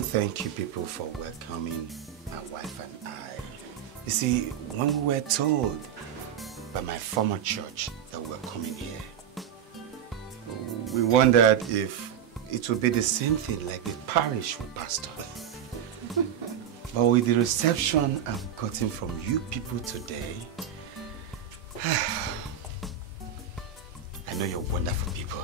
to thank you people for welcoming my wife and I. You see, when we were told by my former church that we were coming here, we wondered if it would be the same thing like the parish we pastor. But with the reception I've gotten from you people today, I know you're wonderful people.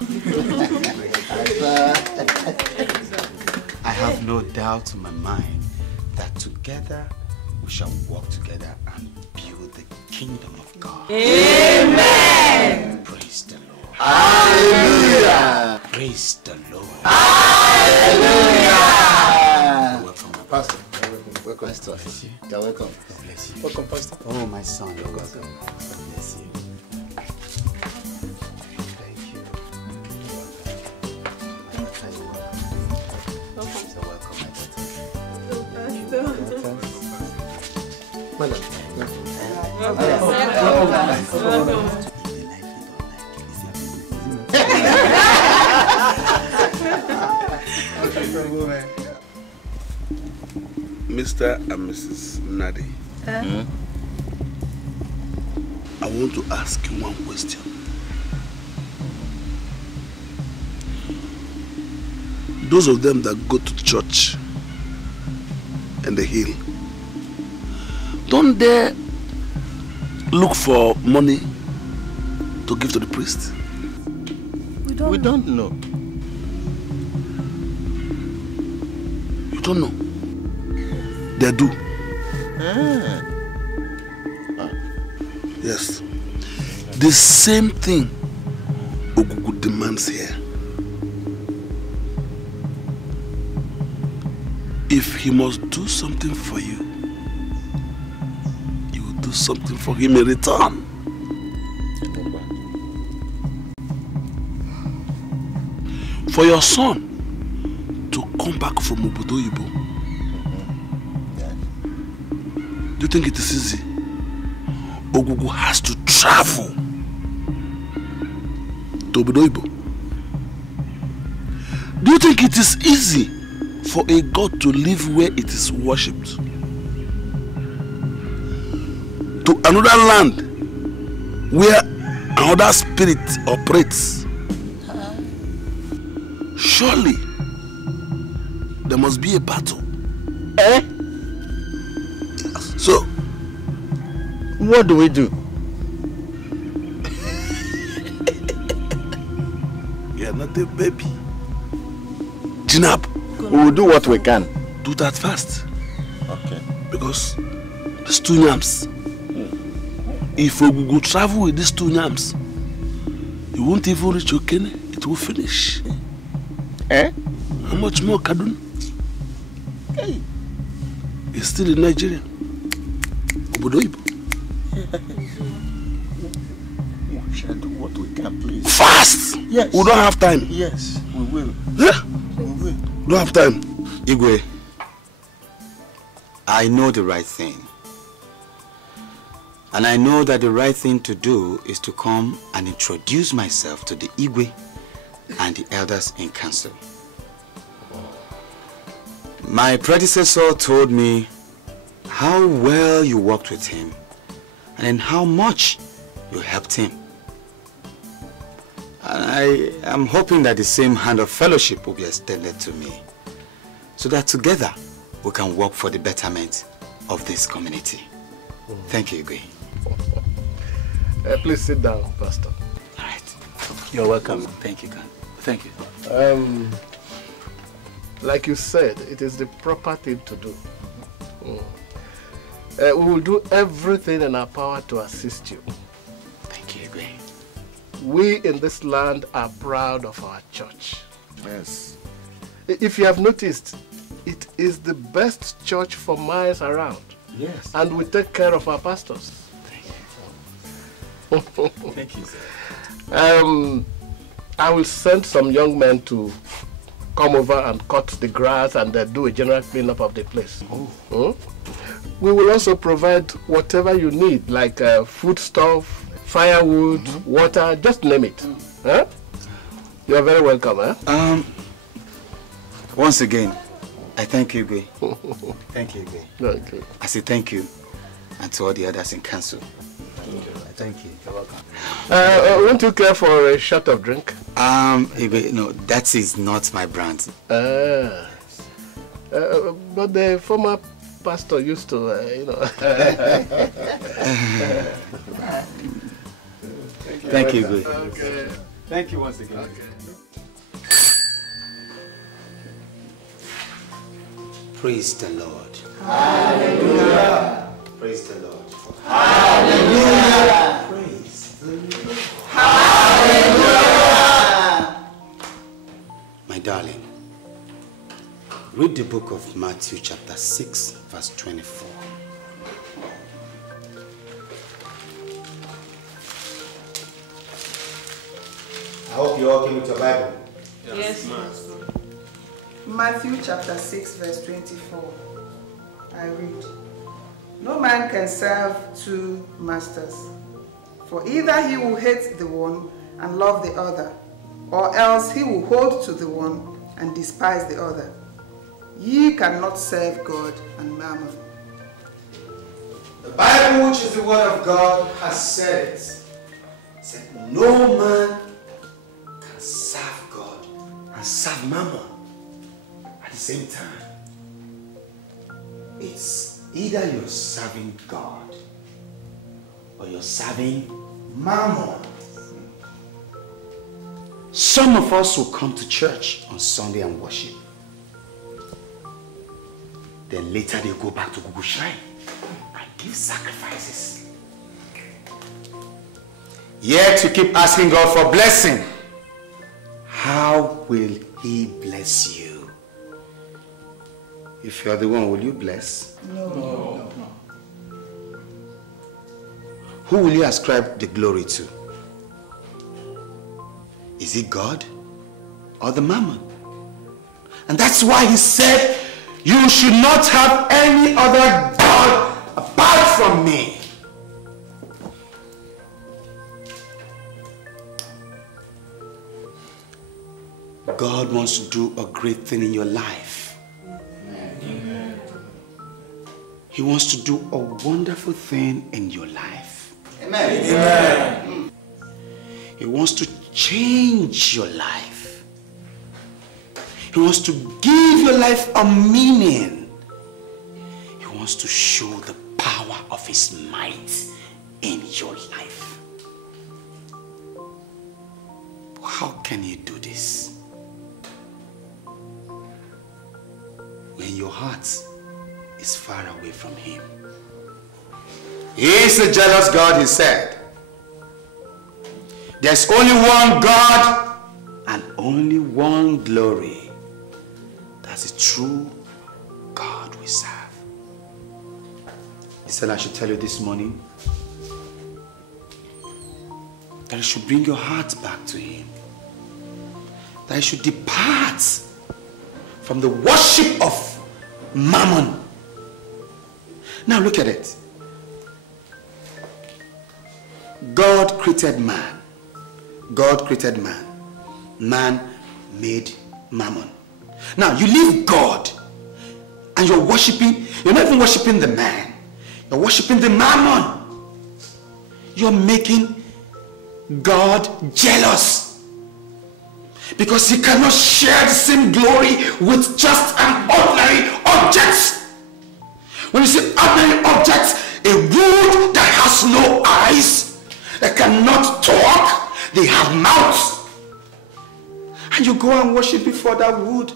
I have no doubt in my mind that together we shall work together and build the kingdom of God. Amen! Praise the Lord. Hallelujah! Praise the Lord. Hallelujah! Welcome, my Pastor. Welcome. Nice to meet you. You're welcome. God bless you. Welcome, Pastor. Oh, my son, you're welcome. God bless you. Thank you. My daughter, you're welcome. So welcome, my daughter. Mr. and Mrs. Nadi, I want to ask you one question. Those of them that go to church and the hill, don't they look for money to give to the priest? We don't know. You don't know? They do. Yes. The same thing Ogugu demands here. If he must do something for you, you will do something for him in return. For your son to come back from Obodo Ibo, do you think it is easy? Ogugu has to travel to Obodo Ibo. Do you think it is easy for a God to live where it is worshipped? To another land where another spirit operates? Surely there must be a battle. So, what do we do? You are not a baby. Jinab, we will do what we can. do that fast. Okay. Because these two yams, if we go travel with these two yams, you won't even reach Okene, it will finish. How much more Kaduna? Hey. It's still in Nigeria. Obodo Ibo. We shall do what we can, please. Fast! Yes. We don't have time. Yes, we will. Yeah? We will. We don't have time. Igwe, I know the right thing. And I know that the right thing to do is to come and introduce myself to the Igwe and the elders in council. My predecessor told me how well you worked with him and how much you helped him. And I am hoping that the same hand of fellowship will be extended to me, so that together we can work for the betterment of this community. Thank you, Igwe. Please sit down, Pastor. All right. You're welcome. Thank you, God. Thank you. Like you said, it is the proper thing to do. We will do everything in our power to assist you. Thank you, Igwe. We in this land are proud of our church. Yes. If you have noticed, it is the best church for miles around. Yes. And we take care of our pastors. Thank you. Thank you, sir. I will send some young men to come over and cut the grass and do a general cleanup of the place. We will also provide whatever you need, like food stuff, firewood, water, just name it. Huh? You are very welcome. Once again, I thank you, Igwe. Thank you, Igwe. Thank you. I say thank you. And to all the others in council. Thank you. You're welcome. Won't you care for a shot of drink? Igwe, no, that is not my brand. But the former pastor used to, Thank you, Igwe. Okay. Thank you once again. Okay. Praise the Lord. Hallelujah. Praise the Lord. Hallelujah. Praise the Lord. Hallelujah. My darling, read the book of Matthew chapter 6, verse 24. I hope you all came with your Bible. Yes, Master. Matthew chapter 6 verse 24. I read, "No man can serve two masters, for either he will hate the one and love the other, or else he will hold to the one and despise the other. Ye cannot serve God and mammon." The Bible, which is the word of God, has said it. It said, no man can serve God and serve mammon at the same time. It's either you're serving God or you're serving mammon. Some of us will come to church on Sunday and worship. Then later they go back to Google Shrine and give sacrifices. Yet you keep asking God for blessing. How will He bless you? If you're the one, will you bless? No. Who will you ascribe the glory to? Is it God or the mammon? And that's why He said, you should not have any other God apart from me. God wants to do a great thing in your life. Amen. He wants to do a wonderful thing in your life. Amen. Amen. He wants to change your life. He wants to give your life a meaning. He wants to show the power of His might in your life. How can He do this? When your heart is far away from Him. He is a jealous God, He said. There's only one God and only one glory. That's the true God we serve. He said I should tell you this morning that you should bring your heart back to Him. That you should depart from the worship of mammon. Now look at it. God created man. God created man. Man made mammon. Now you leave God and you're worshiping, you're not even worshiping the man. You're worshiping the mammon. You're making God jealous. Because He cannot share the same glory with just an ordinary object. When you say ordinary object, a wood that has no eyes, that cannot talk, they have mouths. And you go and worship before that wood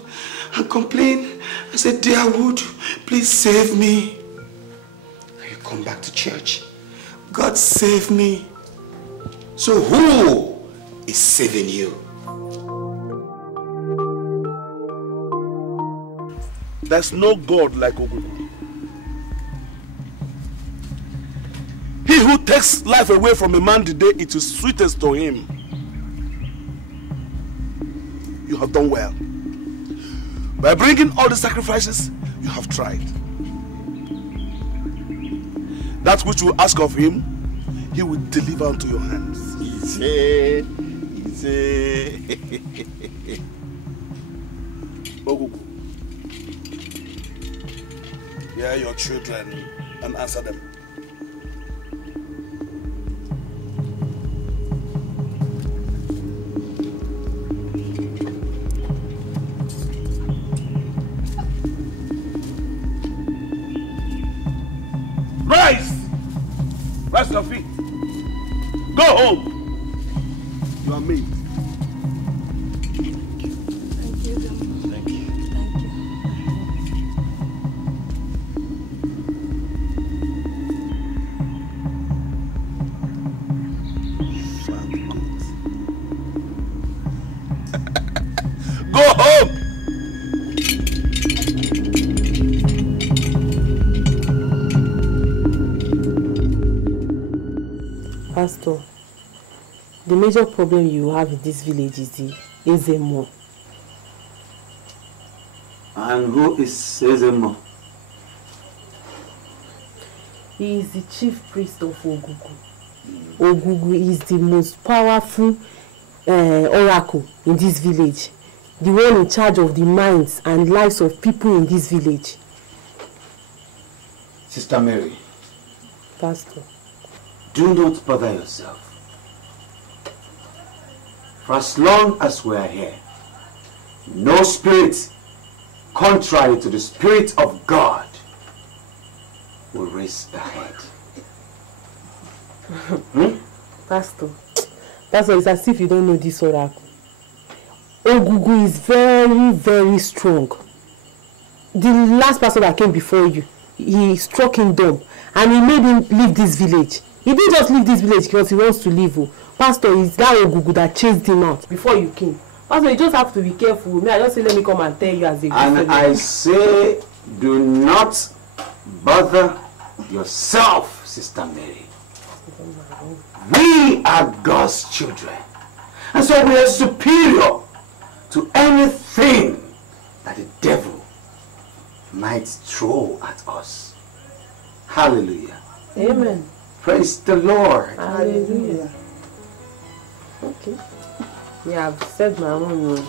and complain and say, dear wood, please save me. And you come back to church. God save me. So who is saving you? There's no God like Ogugu. He who takes life away from a man the day it is sweetest to him. You have done well. By bringing all the sacrifices, you have tried. That which you ask of him, he will deliver unto your hands. Easy. Ogugu, Hear your children and answer them. Rise! Rise to your feet. Go home. You are made. Thank you. Thank you. Go home! Pastor, the major problem you have in this village is the Ezemo. And who is Ezemo? He is the chief priest of Ogugu. Ogugu is the most powerful oracle in this village. The one in charge of the minds and lives of people in this village. Sister Mary. Pastor. Do not bother yourself. For as long as we are here, no spirit contrary to the Spirit of God will raise a head. Pastor, it's as if you don't know this oracle. Ogugu is very, very strong. The last pastor that came before you, he struck him dumb and he made him leave this village. He didn't just leave this village because he wants to leave. Pastor, it's that Ogugu that chased him out before you came. Pastor, you just have to be careful. Me, I just say let me come and tell you as a good And friend. I say, do not bother yourself, Sister Mary. We are God's children. And so we are superior to anything that the devil might throw at us. Hallelujah. Amen. Praise the Lord. Hallelujah. Okay. Yeah, I've said my own.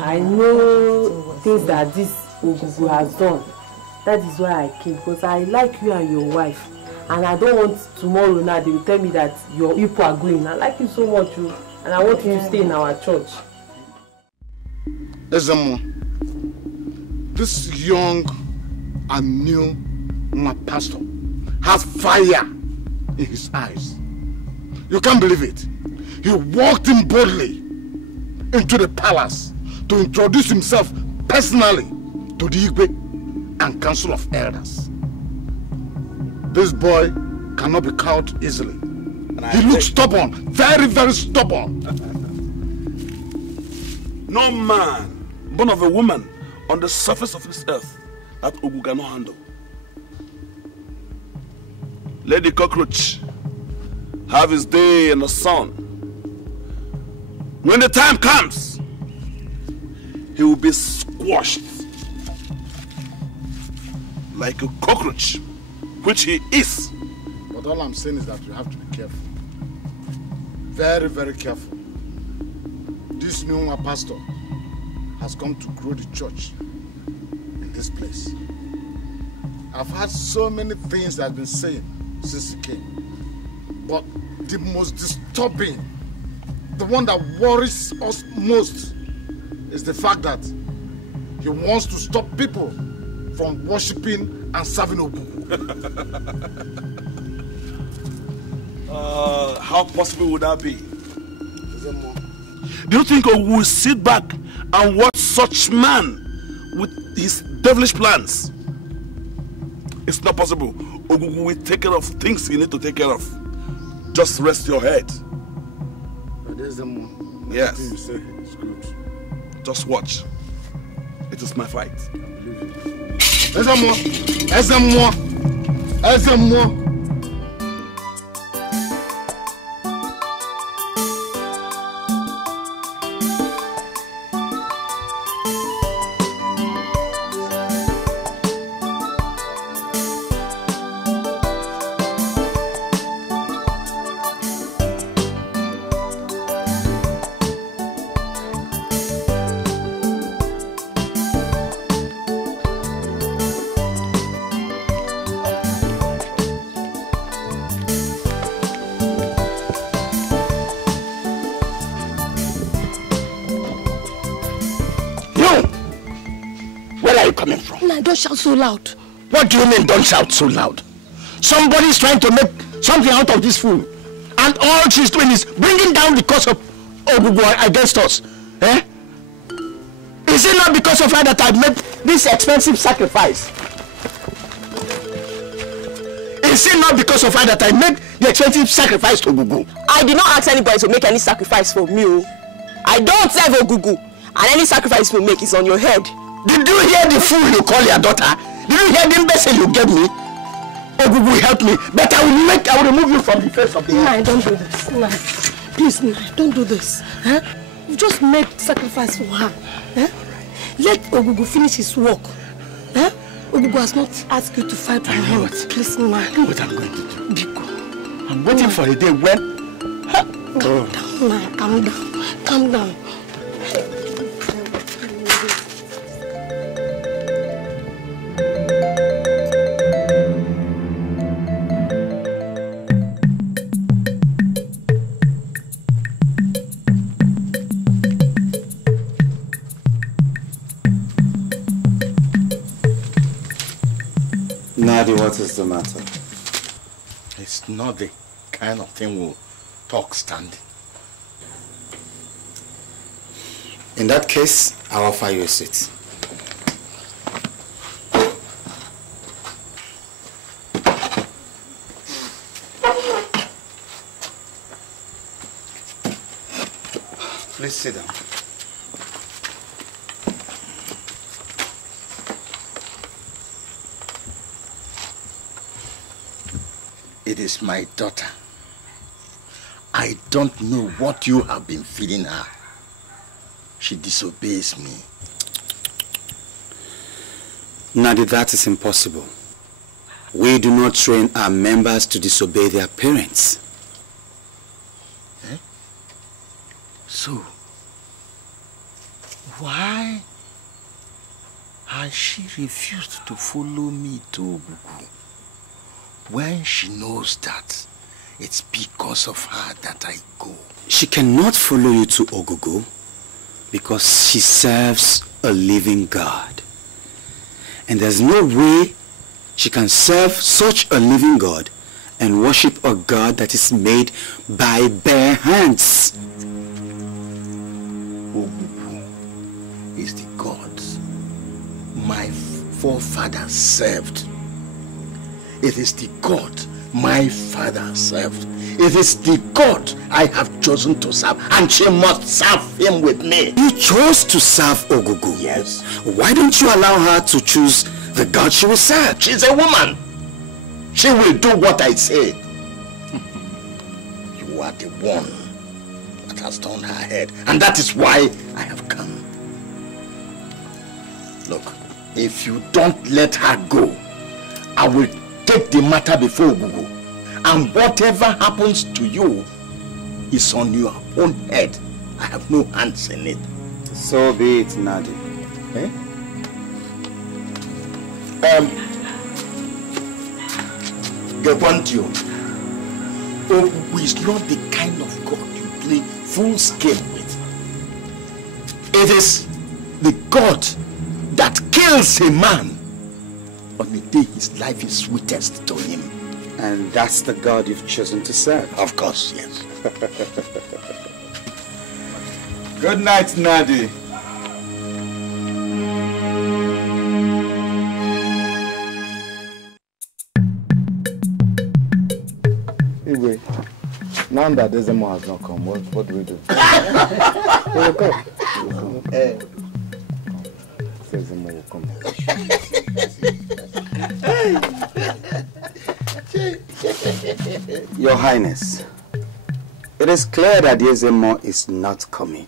I know things that this Ogugu has done. That is why I came, because I like you and your wife. And I don't want tomorrow now they will tell me that your people are going. I like you so much, and I want you to stay in our church. Ezemo, this young and new pastor has fire in his eyes. You can't believe it. He walked in boldly into the palace to introduce himself personally to the Igwe and Council of Elders. This boy cannot be caught easily. He looks stubborn, very, very stubborn. No man, born of a woman, on the surface of this earth that Ogu cannot handle. Let the cockroach have his day in the sun. When the time comes, he will be squashed like a cockroach, which he is. But all I'm saying is that you have to be careful. Very, very careful. This new pastor has come to grow the church in this place. I've heard so many things that have been saying since he came. But the most disturbing, the one that worries us most, is the fact that he wants to stop people from worshipping and serving Ogugu. How possible would that be? Do you think Ogu will sit back and watch such man with his devilish plans? It's not possible. Ogu will take care of things you need to take care of. Just rest your head. Yes. You say it's good. Just watch. It is my fight. I believe you. Ezemo. coming from? Nah, don't shout so loud. What do you mean, don't shout so loud? Somebody's trying to make something out of this fool. And all she's doing is bringing down the cost of Ogugu against us. Eh? Is it not because of her that I made this expensive sacrifice? Is it not because of her that I made the expensive sacrifice to Ogugu? I did not ask anybody to make any sacrifice for me. I don't serve Ogugu. And any sacrifice you make is on your head. Did you hear the fool you call your daughter? Did you hear the imbecile you gave me? Ogugu help me, but I will remove you from the face of the earth. Nah, don't do this. Nah. Please, nah, don't do this. Huh? You just made sacrifice for her. Huh? Let Ogugu finish his work. Huh? Ogugu has not asked you to fight for him. Please, nah. I know what I'm going to do. Biko. I'm waiting for a day when... Calm down, nah. Calm down. Calm down. Nadi, what is the matter? It's not the kind of thing we'll talk standing. In that case, I'll offer you a seat. Please sit down. It is my daughter. I don't know what you have been feeding her. She disobeys me. Nadi, that is impossible. We do not train our members to disobey their parents. Eh? So, why has she refused to follow me to Ogugu when she knows that it's because of her that I go? She cannot follow you to Ogugu because she serves a living God. And there's no way she can serve such a living God and worship a God that is made by bare hands. Ogugu is the God my forefathers served. It is the God my father served. It is the God I have chosen to serve, and she must serve him with me. You chose to serve Ogugu? Yes. Why don't you allow her to choose the God she will serve? She's a woman. She will do what I say. You are the one that has turned her head, and that is why I have come. Look, if you don't let her go, I will take the matter before Ogugu, and whatever happens to you is on your own head. I have no hands in it. So be it, Nadi. Eh? Gewantio, Ogugu is not the kind of God you play full scale with. It is the God that kills a man on the day his life is sweetest to him. And that's the God you've chosen to serve? Of course, yes. Good night, Nadi. Anyway, now that Desemo has not come, what do we do? He will come. Desemo will come. Your Highness, it is clear that Desemo is not coming.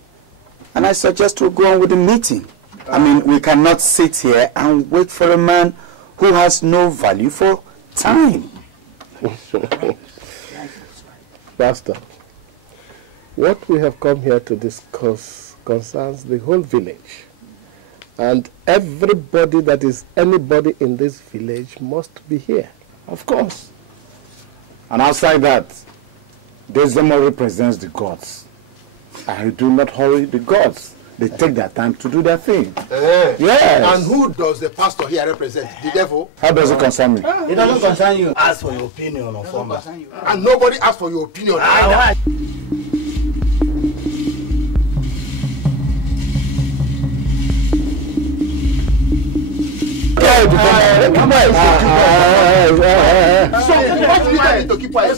And I suggest we go on with the meeting. I mean, we cannot sit here and wait for a man who has no value for time. Pastor, what we have come here to discuss concerns the whole village. And everybody that is anybody in this village must be here. Of course. And outside that, Desemo represents the gods. I do not hurry the gods. They take their time to do their thing. Yes. And who does the pastor here represent? The devil? How does it concern me? It doesn't concern you. Ask for your opinion on Fomba. And nobody asks for your opinion. Right.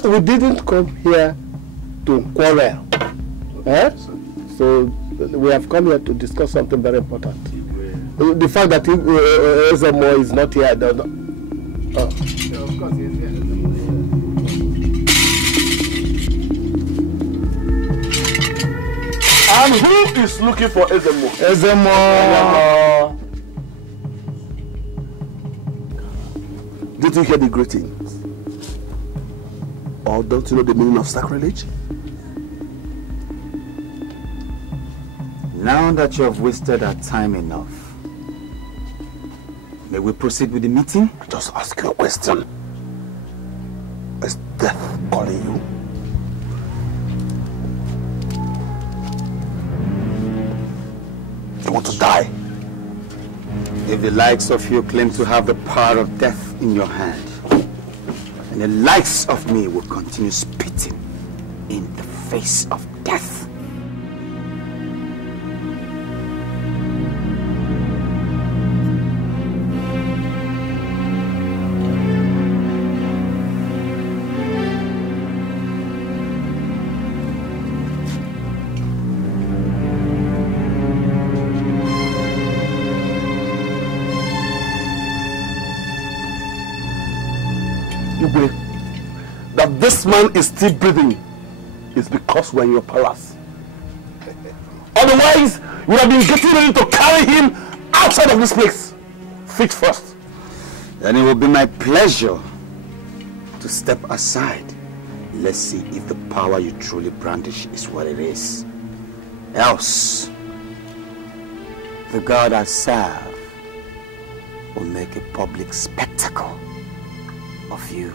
We didn't come here to quarrel. So we have come here to discuss something very important. The fact that Ezemo is not here, I don't know. Of course he is here. And who is looking for Ezemo? Ezemo. Did you hear the greetings? Or don't you know the meaning of sacrilege? Now that you have wasted our time enough, may we proceed with the meeting? Just ask you a question. Is death calling you? You want to die? If the likes of you claim to have the power of death in your hand, and the likes of me will continue spitting in the face of death. That this man is still breathing is because we're in your palace. Otherwise, you would have been getting ready to carry him outside of this place. Feet first. Then it will be my pleasure to step aside. Let's see if the power you truly brandish is what it is. Else, the God I serve will make a public spectacle of you.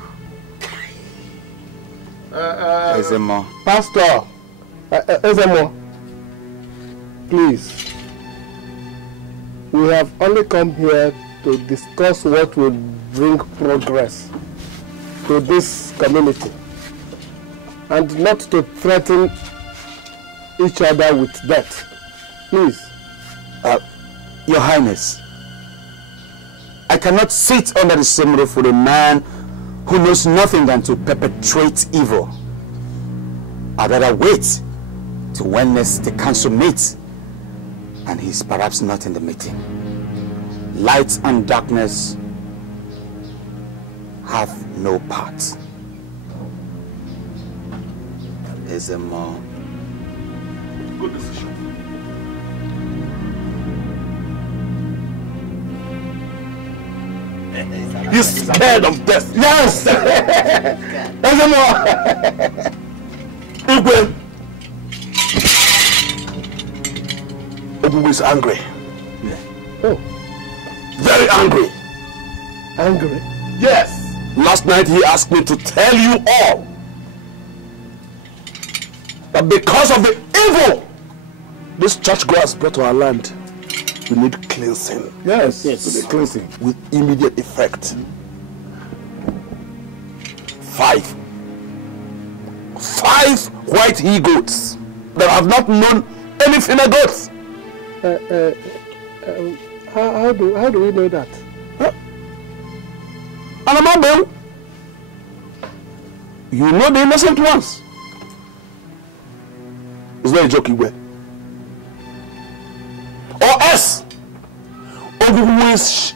Ezemo. Pastor, Ezemo, please. We have only come here to discuss what will bring progress to this community and not to threaten each other with death. Please. Your Highness, I cannot sit under the same roof with a man who knows nothing than to perpetrate evil. I'd rather wait till when next the council meets and he's perhaps not in the meeting. Light and darkness have no part. Ezemo. Good decision. He's scared of death. Yes! Igwe. Ogbu is angry. Yeah. Oh. Very angry. Angry? Yes. Last night he asked me to tell you all that because of the evil this church girl has brought to our land, we need cleansing. Yes. The cleansing. With immediate effect. 5 white he-goats that have not known any female goats. How do we know that? Anamabel, you know the innocent ones. It's not a joke, Igwe. Or else,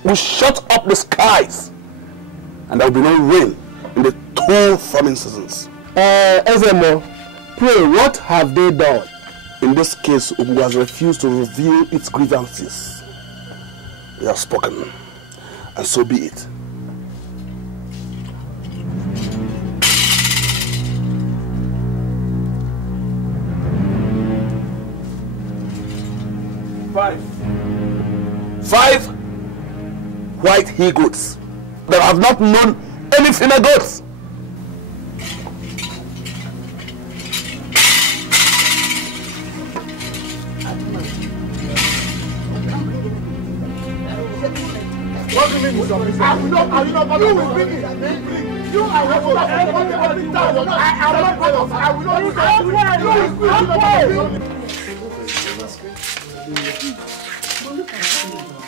we shut up the skies and there will be no rain in the 2 farming seasons. Ezemo, pray, what have they done? In this case, Obu has refused to reveal its grievances. They have spoken, and so be it. Five white he-goats that have not known any female goats. What do you mean, Mr. President? I will not you will bring it. You are responsible. I will not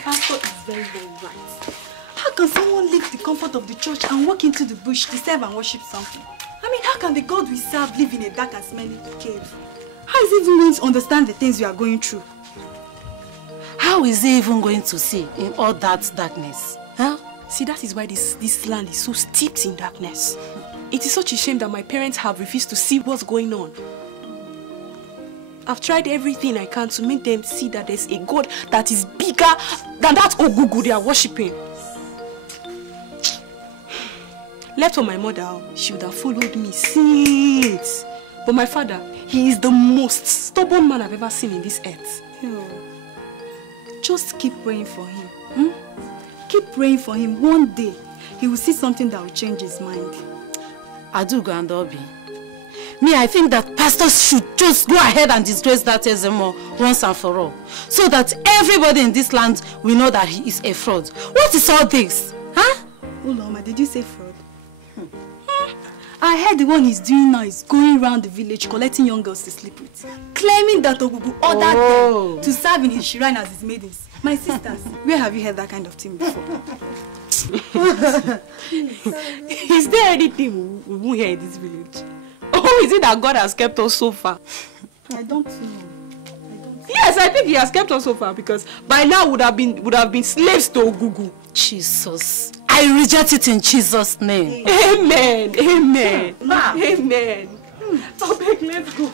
Pastor is very, very right. How can someone leave the comfort of the church and walk into the bush to serve and worship something? I mean, how can the God we serve live in a dark and smelly cave? How is he even going to understand the things we are going through? How is he even going to see in all that darkness? Huh? See, that is why this land is so steeped in darkness. It is such a shame that my parents have refused to see what's going on. I've tried everything I can to make them see that there's a God that is bigger than that Ogugu they are worshipping. Left for my mother, she would have followed me since. But my father, he is the most stubborn man I've ever seen in this earth. Just keep praying for him. Keep praying for him. One day, he will see something that will change his mind. Adugo and Obi. Me, I think that pastors should just go ahead and disgrace that Ezemo once and for all. So that everybody in this land will know that he is a fraud. What is all this? Huh? Oh, Loma, did you say fraud? I heard the one he's doing now is going around the village collecting young girls to sleep with. Claiming that Ogugu ordered them to serve in his shrine as his maidens. My sisters, where have you heard that kind of thing before? Is there anything we won't hear in this village? Oh, is it that God has kept us so far? I don't know. Yes, I think he has kept us so far because by now would have been slaves to Ogugu. Jesus. I reject it in Jesus' name. Amen. Amen. Amen. Tobek, let's go.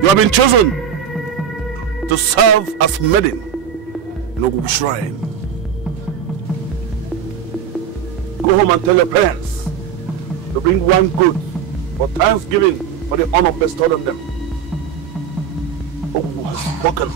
You have been chosen to serve as maiden in Ogugu Shrine. Go home and tell your parents to bring one goat for thanksgiving for the honor bestowed on them. Ogugu has spoken.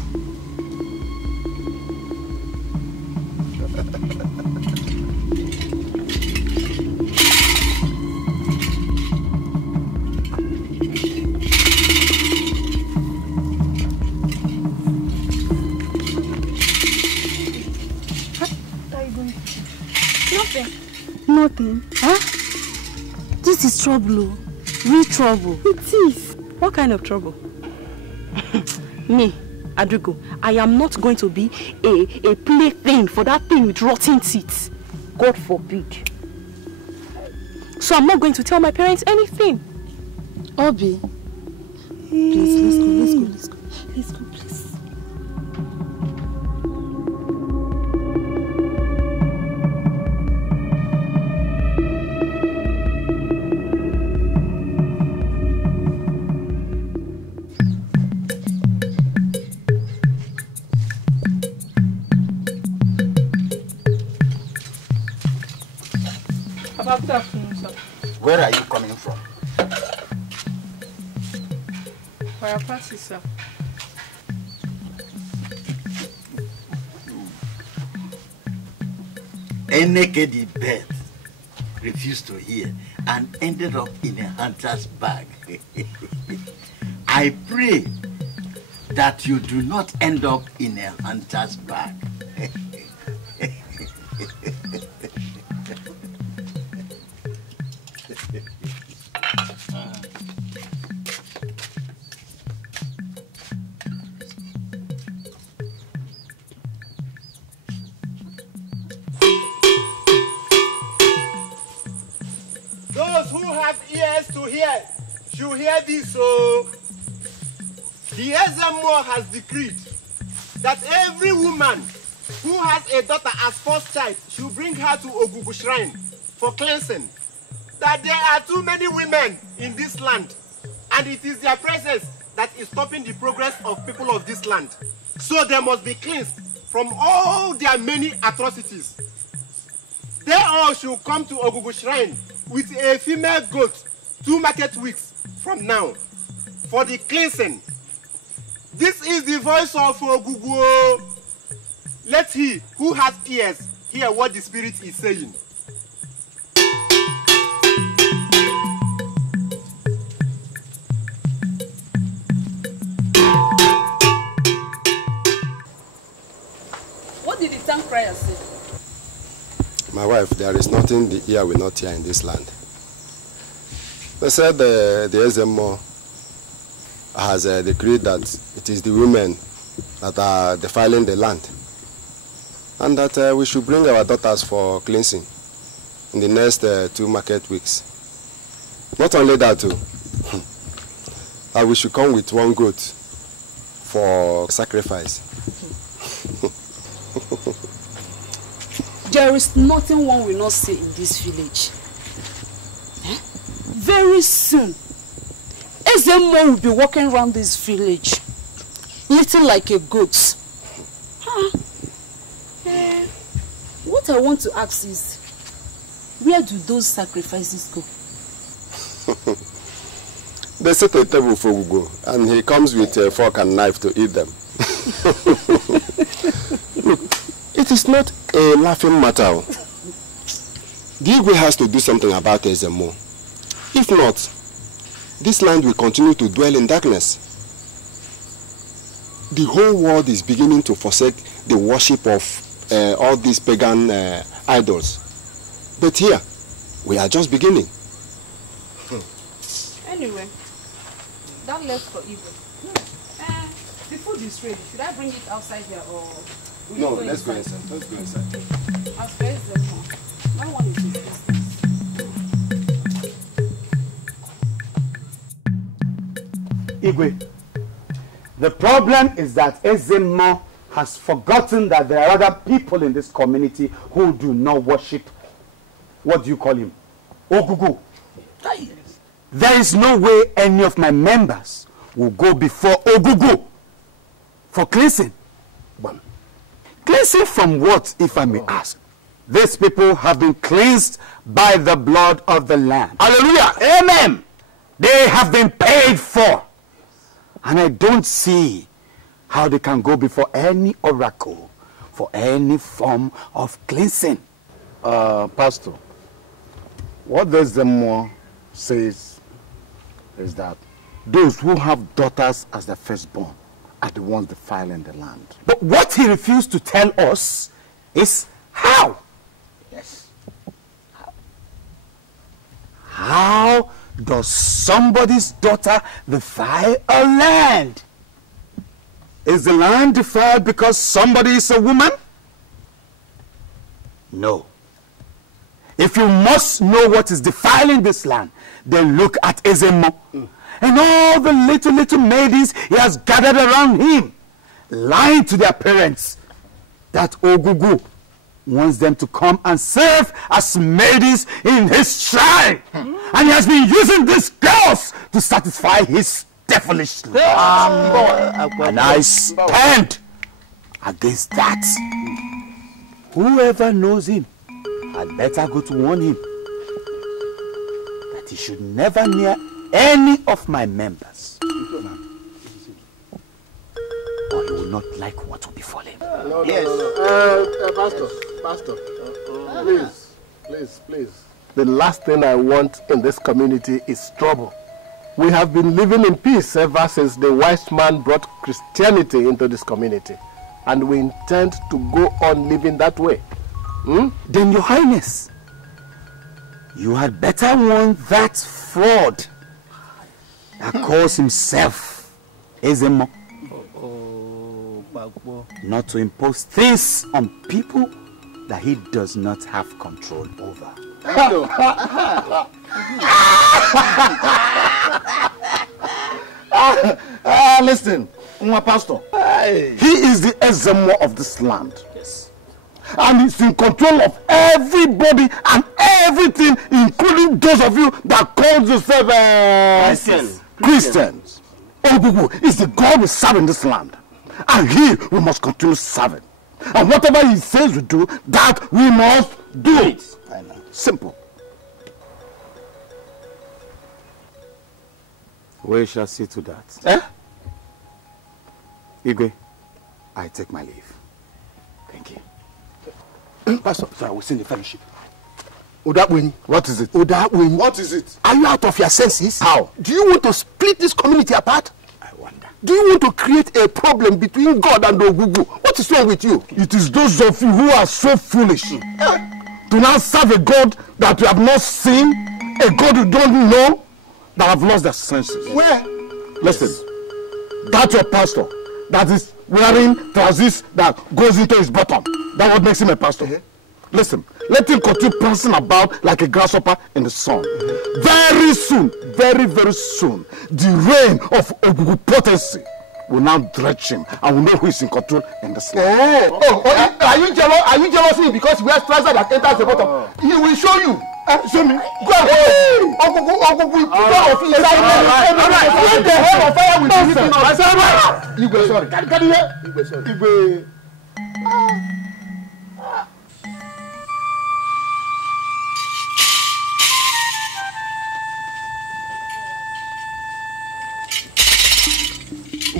Nothing. Huh? This is trouble. Real trouble. It is. What kind of trouble? Me, Adugo, I am not going to be a plaything for that thing with rotten teeth. God forbid. So I'm not going to tell my parents anything. Obi, please, let's go, please. Where are you coming from? For your party, sir. Eneke the bird refused to hear and ended up in a hunter's bag. I pray that you do not end up in a hunter's bag. Those who have ears to hear should hear this. So, the Ezemo has decreed that every woman who has a daughter as first child should bring her to Ogugu Shrine for cleansing. That there are too many women in this land, and it is their presence that is stopping the progress of people of this land. So they must be cleansed from all their many atrocities. They all should come to Ogugu Shrine with a female goat 2 market weeks from now for the cleansing. This is the voice of Ogugu. Let he who has ears hear what the Spirit is saying. What did the town crier say? My wife, there is nothing the ear will not hear in this land. They said the SMO has decreed that it is the women that are defiling the land, and that we should bring our daughters for cleansing in the next 2 market weeks. Not only that too, we should come with 1 goat for sacrifice. There is nothing one will not say in this village. Very soon, Ezemo will be walking around this village, eating like a goat. What I want to ask is, where do those sacrifices go? They set a table for Ugo, and he comes with a fork and knife to eat them. Look, it is not a laughing matter. The Igwe has to do something about Ezemo. If not, this land will continue to dwell in darkness. The whole world is beginning to forsake the worship of all these pagan idols. But here, we are just beginning. Anyway, that left for Igwe. The food is ready. Should I bring it outside here or... No, let's go inside. Let's go inside. As far as the my one is this. Igwe, the problem is that Ezemo has forgotten that there are other people in this community who do not worship, what do you call him? Ogugu. There is no way any of my members will go before Ogugu for cleansing. Cleansing from what, if I may ask? These people have been cleansed by the blood of the Lamb. Hallelujah! Amen! They have been paid for. And I don't see how they can go before any oracle for any form of cleansing. Pastor, what does the more says is that those who have daughters as the firstborn are the ones defiling the land. But what he refused to tell us is how. Yes. How does somebody's daughter defile a land? Is the land defiled because somebody is a woman? No. If you must know what is defiling this land, then look at Ezemo. And all the little maidens he has gathered around him, lying to their parents that Ogugu wants them to come and serve as maidens in his shrine. And he has been using these girls to satisfy his devilish lust. And I stand against that. Whoever knows him had better go to warn him that he should never near any of my members, or he will not like what will befall him. Yes. Pastor, please. The last thing I want in this community is trouble. We have been living in peace ever since the wise man brought Christianity into this community, and we intend to go on living that way. Then, Your Highness, you had better warn that fraud that calls himself Ezemo not to impose things on people that he does not have control over. Listen, my pastor, he is the Ezemo of this land. Yes. And he's in control of everybody and everything, including those of you that call yourselves Christians. Ogugu is the God we serve in this land. And he we must continue serving. And whatever he says we do, that we must do it. Simple. We shall see to that. Eh? Igwe, I take my leave. Thank you. Pastor, sir, I will send the fellowship. What is it? What is it? Are you out of your senses? How? Do you want to split this community apart? I wonder. Do you want to create a problem between God and Ogugu? What is wrong with you? It is those of you who are so foolish to now serve a God that you have not seen, a God you don't know, that have lost their senses. Where? Listen, that's your pastor that is wearing trousers that goes into his bottom. That's what makes him a pastor. Listen, let him continue prancing about like a grasshopper in the sun. Very soon, very, very soon, the reign of Ogugu potency will now dredge him and we know who is in control in this land. Are you jealous? Are you jealous because we have trousers that enters the bottom? He will show you. Show me. Go ahead. Ogugu, put on of inside. When the hell of fire will be hitting us. Igwe, sorry. Can you hear? Igwe, sorry. Igwe.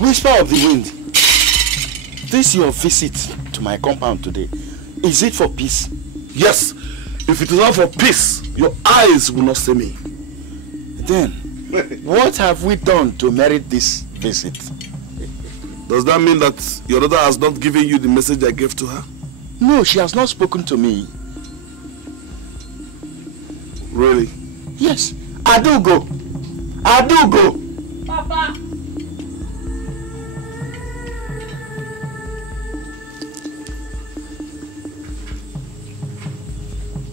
Whisper of the wind, this your visit to my compound today, is it for peace? Yes. If it is not for peace, your eyes will not see me. Then, what have we done to merit this visit? Does that mean that your daughter has not given you the message I gave to her? No, she has not spoken to me. Really? Yes. I do go. I do go. Papa.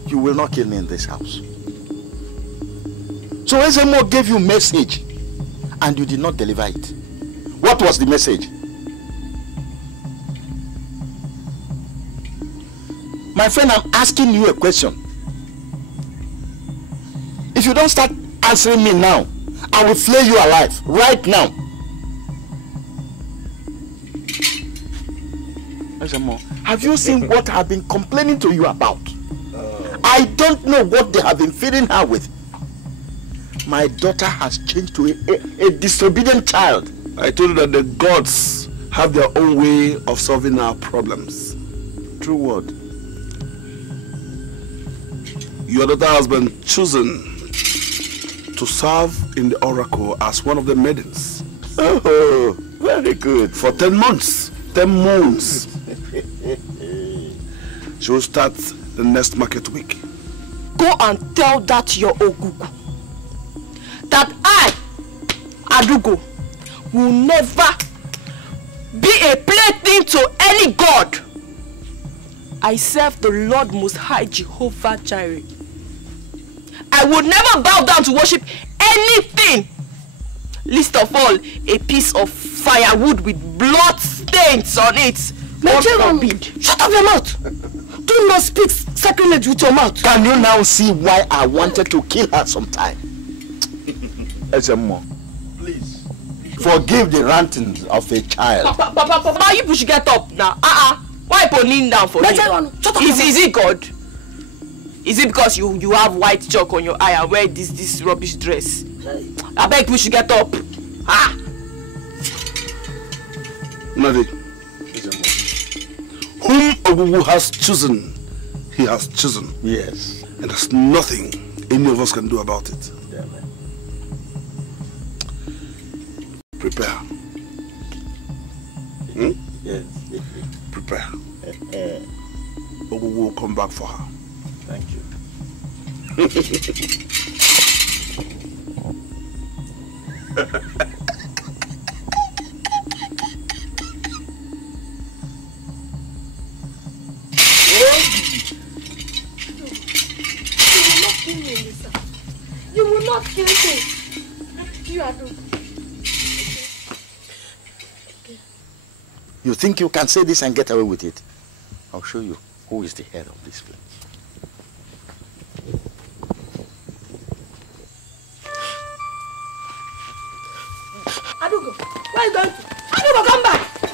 You will not kill me in this house. So Ezemo gave you a message and you did not deliver it. What was the message? My friend, I'm asking you a question. If you don't start answering me now, I will flay you alive right now. Ezemo, have you seen what I've been complaining to you about? I don't know what they have been feeding her with. My daughter has changed to a disobedient child. I told you that the gods have their own way of solving our problems. True word. Your daughter has been chosen to serve in the oracle as one of the maidens. Oh, very good. For 10 months. 10 months. She will start the next market week. Go and tell that your Ogugu that I, Adugo, will never be a plaything to any god. I serve the Lord Most High Jehovah Jireh. I would never bow down to worship anything, least of all a piece of firewood with blood stains on it. Nigerian, shut up your mouth! Do not speak sacrilege with your mouth. Can you now see why I wanted to kill her sometime? Ezemo, please forgive the rantings of a child. Papa, you should get up now. Why kneeling down for him? Is it God? Is it because you have white chalk on your eye and wear this rubbish dress? I beg you should get up. Nadi, whom Ogugu has chosen, he has chosen. Yes. And there's nothing any of us can do about it. Prepare. Yes. Prepare. Ogugu will come back for her. Thank you. You will not kill me. You are doing. You think you can say this and get away with it? I'll show you who is the head of this place. Adugo, where are you going to? Adugo, come back! No.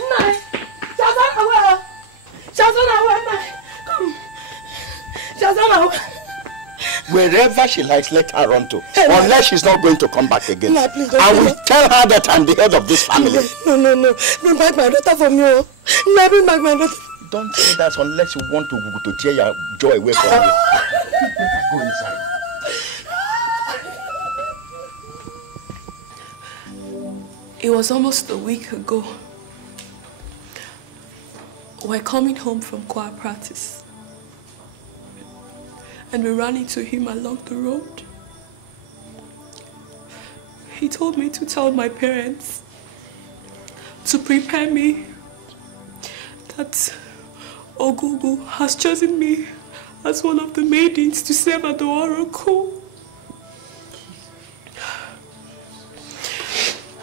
Shazana, where? Shazana, where? Come. Shazana, where? Wherever she likes, let her run to. Unless she's not going to come back again. No, please don't. I will tell her that I'm the head of this family. No. Bring back my daughter from you. No, bring back my daughter. Don't say that unless you want to tear your joy away from me. Go inside. It was almost a week ago. We're coming home from choir practice. And we ran into him along the road. He told me to tell my parents to prepare me that Ogugu has chosen me as one of the maidens to serve at the oracle.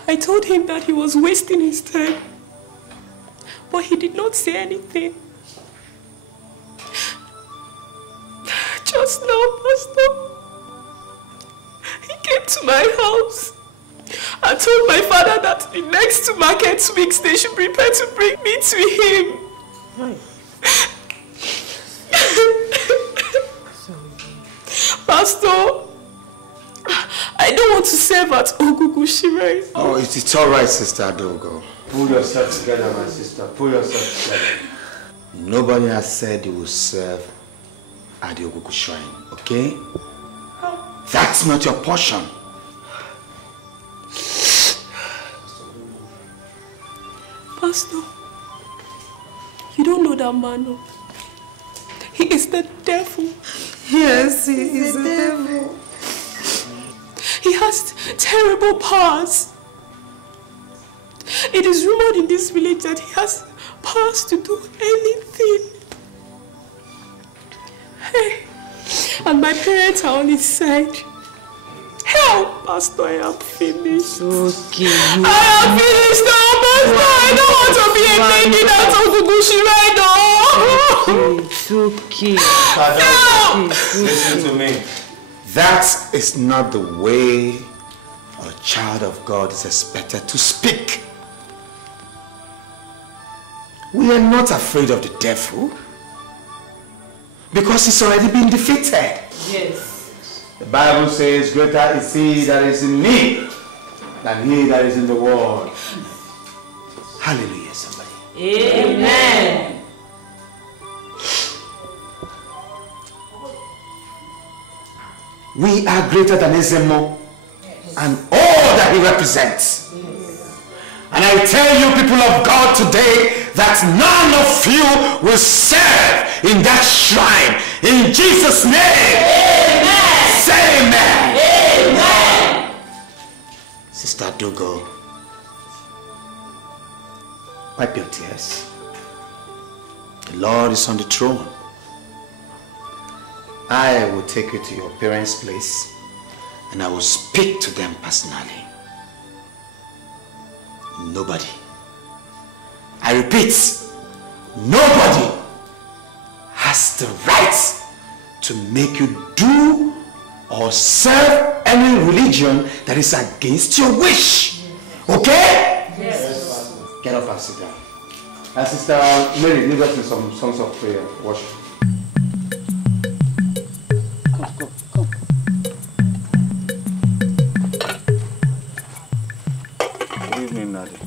I told him that he was wasting his time, but he did not say anything. Just now, Pastor, he came to my house and told my father that the next 2 market weeks they should prepare to bring me to him. Pastor, I don't want to serve at Ogugu Shire. Oh, it's all right, Sister Adogo. Pull yourself together, my sister. Pull yourself together. Nobody has said you will serve at the Ogugu Shrine, okay? That's not your portion. Pastor, you don't know that man. No? He is the devil. Yes, he is the devil. He has terrible powers. It is rumored in this village that he has powers to do anything. Hey, and my parents are on his side. Help, Pastor, I am finished. Okay. I am finished now, Pastor. I don't want to be a lady out of Ogugushi right now. It's okay. Help! Listen to me. That is not the way a child of God is expected to speak. We are not afraid of the devil because he's already been defeated. Yes. The Bible says, greater is he that is in me than he that is in the world. Hallelujah, somebody. Amen. We are greater than Ezemo and all that he represents. And I tell you, people of God, today that none of you will serve in that shrine. In Jesus' name. Amen. Say amen. Amen. Sister Dogo, wipe your tears. The Lord is on the throne. I will take you to your parents' place and I will speak to them personally. Nobody, I repeat, nobody has the right to make you do or serve any religion that is against your wish. Okay? Yes. Get up and sit down. And Sister Mary, lead us in some songs of prayer, worship. Come. Good evening, Nadi.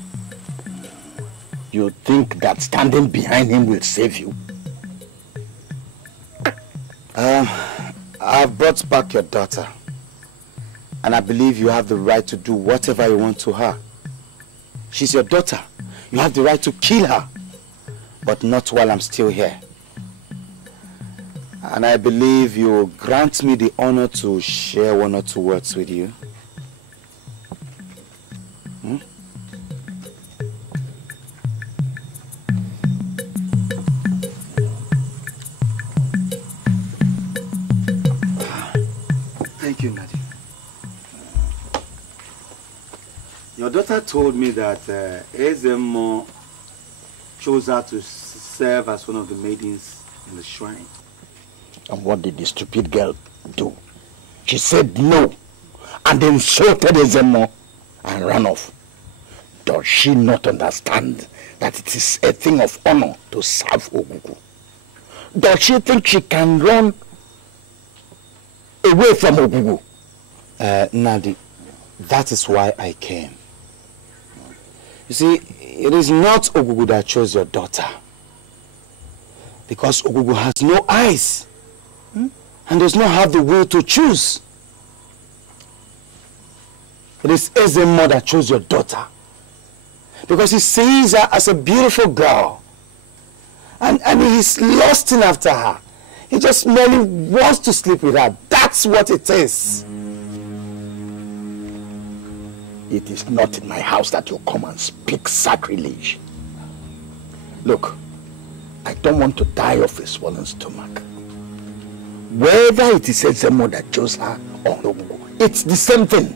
You think that standing behind him will save you? I've brought back your daughter. And I believe you have the right to do whatever you want to her. She's your daughter. You have the right to kill her. But not while I'm still here. And I believe you will grant me the honor to share 1 or 2 words with you. Thank you, Nadia. Your daughter told me that Ezemo chose her to serve as one of the maidens in the shrine. And what did the stupid girl do? She said no and insulted Ezemo and ran off. Does she not understand that it is a thing of honor to serve Ogugu? Does she think she can run away from Ogugu? Nadi, that is why I came. You see, it is not Ogugu that chose your daughter. Because Ogugu has no eyes. And does not have the will to choose. It is Ezemo that chose your daughter. Because he sees her as a beautiful girl. And he's lusting after her. He just merely wants to sleep with her. That's what it is. It is not in my house that you come and speak sacrilege. Look, I don't want to die of a swollen stomach. Whether it is Ezemo that chose her or Ogugu, it's the same thing.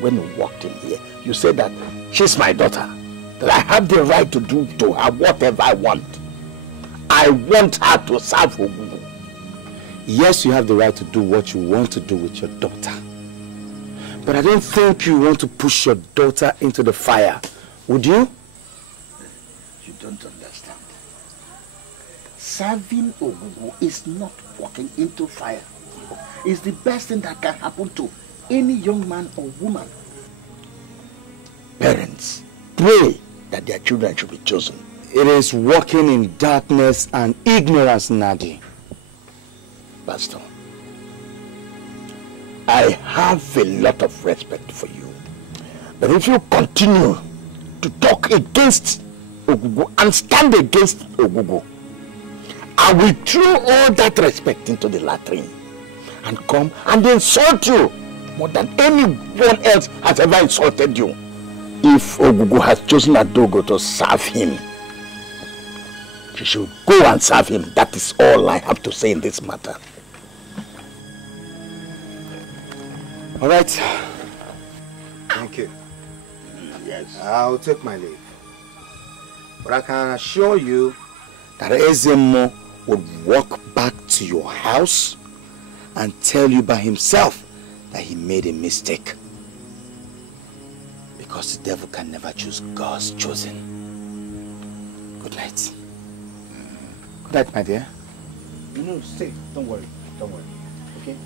When you walked in here, you said that she's my daughter, that I have the right to do to her whatever I want. I want her to serve Ogugu. Yes, you have the right to do what you want to do with your daughter. But I don't think you want to push your daughter into the fire. Would you? You don't understand. Serving Ogugu is not walking into fire. It's the best thing that can happen to any young man or woman. Parents, pray that their children should be chosen. It is walking in darkness and ignorance, Nadi. Pastor, I have a lot of respect for you. But if you continue to talk against Ogugu and stand against Ogugu, I will throw all that respect into the latrine and come and insult you more than anyone else has ever insulted you. If Ogugu has chosen Adogo to serve him, she should go and serve him. That is all I have to say in this matter. All right. Thank you. Yes. I'll take my leave. But I can assure you that Ezemo would walk back to your house and tell you by himself that he made a mistake. Because the devil can never choose God's chosen. Good night. Good night, my dear. No, stay. Don't worry. Don't worry. Okay?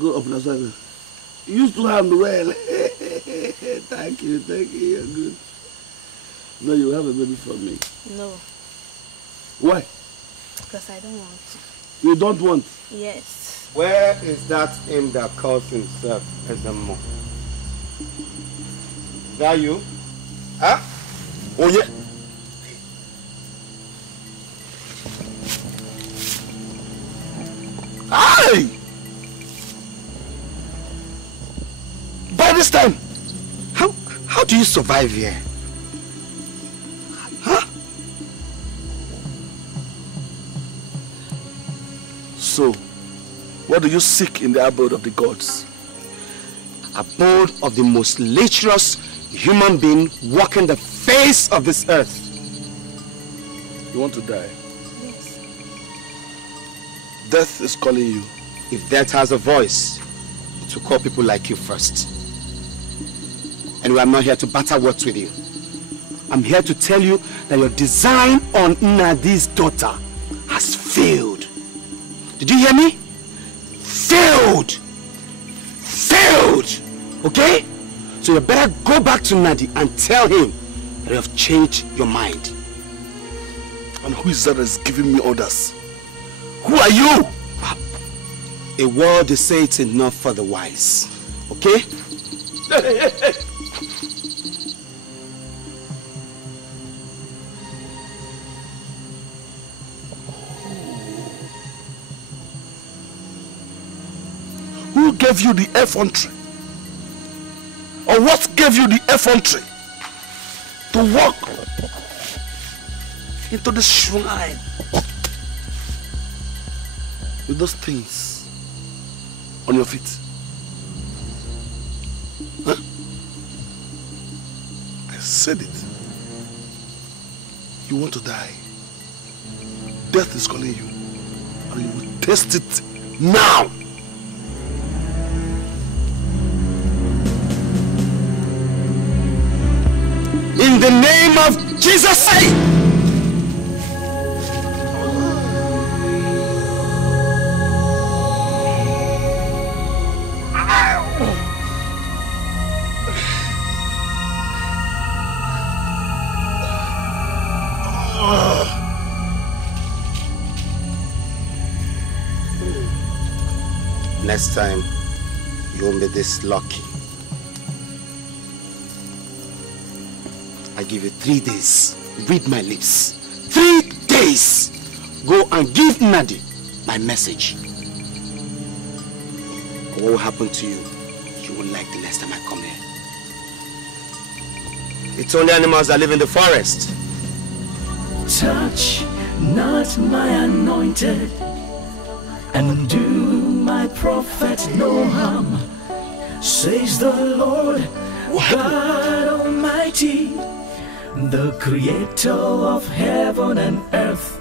Go up, Nazareth. You used to hand well. Thank you, you're good. No, you have a baby for me. No. Why? Because I don't want to. You don't want? Yes. Where is that him that calls himself Ezemo? Is that you? Huh? Oh, yeah. Aye! By this time, how do you survive here? Huh? So, what do you seek in the abode of the gods? Abode of the most lecherous human being walking the face of this earth. You want to die? Yes. Death is calling you. If death has a voice, it will call people like you first. And I'm not here to batter words with you. I'm here to tell you that your design on Nadi's daughter has failed. Did you hear me? Failed! Failed! Okay? So you better go back to Nadi and tell him that you have changed your mind. And who is that that's giving me orders? Who are you? A word they say it's enough for the wise. Okay? Who gave you the effrontery? Or what gave you the effrontery to walk into the shrine with those things on your feet. Huh? I said it. You want to die. Death is calling you. And you will taste it now. In the name of Jesus, Next time, you won't be this lucky. I give you 3 days. Read my lips. 3 days. Go and give Nadi my message. What will happen to you, you will like the next time I come here. It's only animals that live in the forest. Touch not my anointed, and do my prophet no harm, says the Lord God Almighty, the creator of heaven and earth.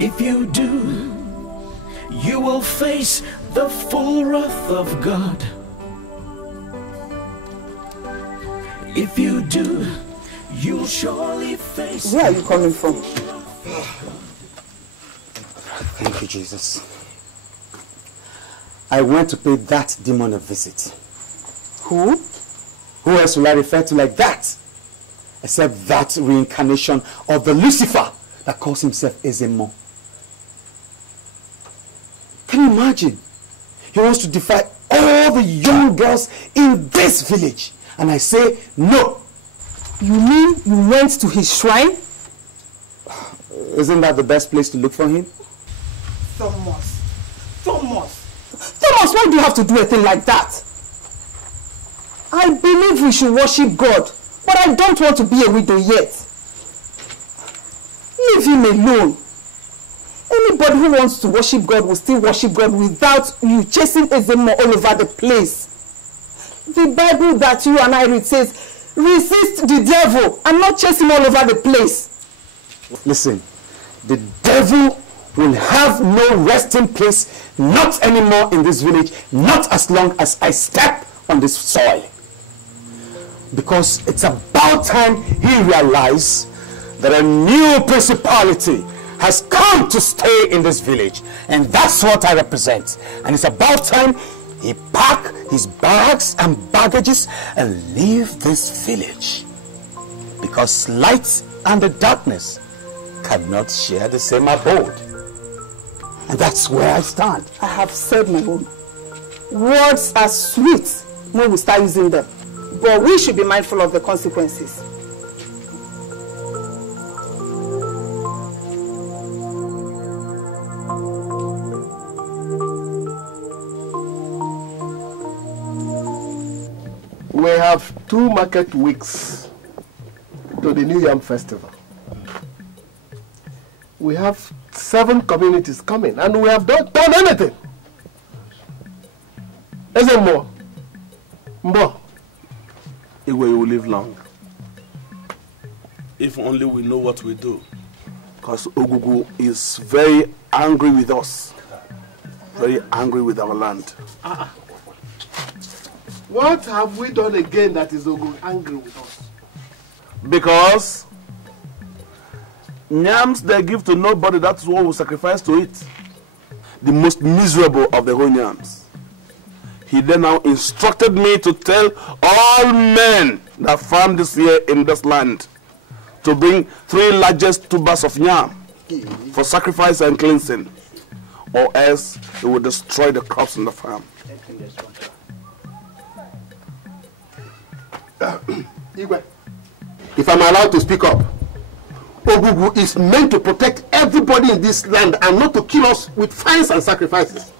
If you do, you will face the full wrath of God. If you do, you'll surely face... Where are you coming from? Thank you, Jesus. I went to pay that demon a visit. Who? Who else will I refer to like that? Except that reincarnation of the Lucifer that calls himself Ezemo. Can you imagine? He wants to defy all the young girls in this village. And I say, no. You mean you went to his shrine? Isn't that the best place to look for him? Thomas, why do you have to do a thing like that? I believe we should worship God, but I don't want to be a widow yet. Leave him alone. Anybody who wants to worship God will still worship God without you chasing Ezemo all over the place. The Bible that you and I read says, resist the devil and not chase him all over the place. Listen, the devil will have no resting place, not anymore in this village, not as long as I step on this soil. Because it's about time he realized that a new principality has come to stay in this village, and that's what I represent. And it's about time he pack his bags and baggages and leave this village, because light and the darkness cannot share the same abode. And that's where I stand. I have said my own. Words are sweet when we start using them, but we should be mindful of the consequences. We have 2 market weeks to the New Yam Festival. We have 7 communities coming, and we have not done anything. Is there more? More. Igwe, you will live long. If only we know what we do. Because Ogugu is very angry with us. Very angry with our land. What have we done again that is angry with us? Because yams they give to nobody, that's what we sacrifice to it. The most miserable of the whole yams. He then now instructed me to tell all men that farm this year in this land to bring 3 largest tubers of yam for sacrifice and cleansing, or else he will destroy the crops in the farm. If I'm allowed to speak up, Ogugu is meant to protect everybody in this land and not to kill us with fines and sacrifices.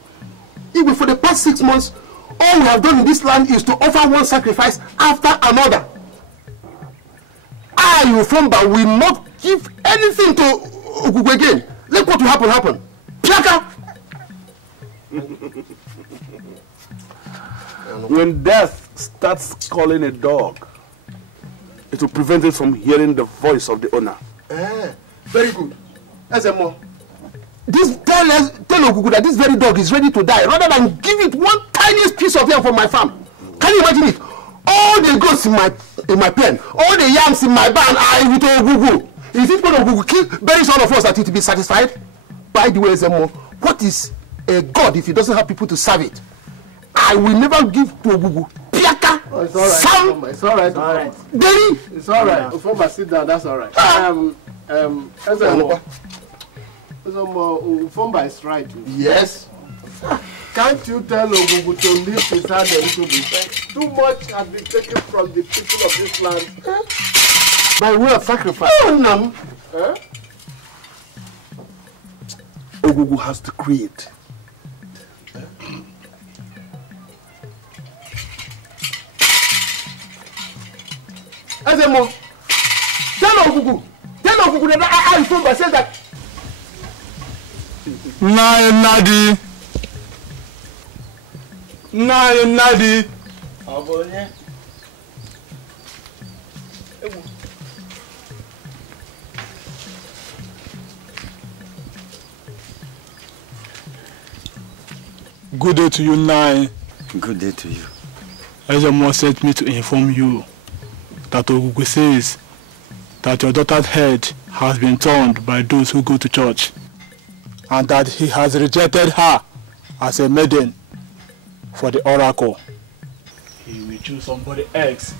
Even for the past 6 months, all we have done in this land is to offer one sacrifice after another. I, Ufomba, will not give anything to Ogugu again. Let what will happen, happen. Piaka! When death starts calling a dog, it will prevent it from hearing the voice of the owner. Very good. Ezemo. Tell Ogugu that this very dog is ready to die rather than give it one tiniest piece of yam from my farm. Can you imagine it? All the goats in my pen, all the yams in my barn are with Ogugu. Is it when Ogugu buries all of us that it will be satisfied? By the way, Ezemo, what is a god if he doesn't have people to serve it? I will never give to Ogugu. Piaka! Oh, it's all right. Sam! It's all right. It's all right. Deli! It's all right. Ufoma, sit down. That's all right. Ufoma is right. Yes. Can't you tell Ogugu to lift his hand a little bit? Too much has been taken from the people of this land. By way of sacrifice. Oh, no. Ogugu has to create. Ezemo, tell Ogugu that I informed by saying that. Nadi. Good day to you, Nai. Good day to you. Ezemo sent me to inform you that Ogugu says that your daughter's head has been turned by those who go to church, and that he has rejected her as a maiden for the oracle. He will choose somebody else.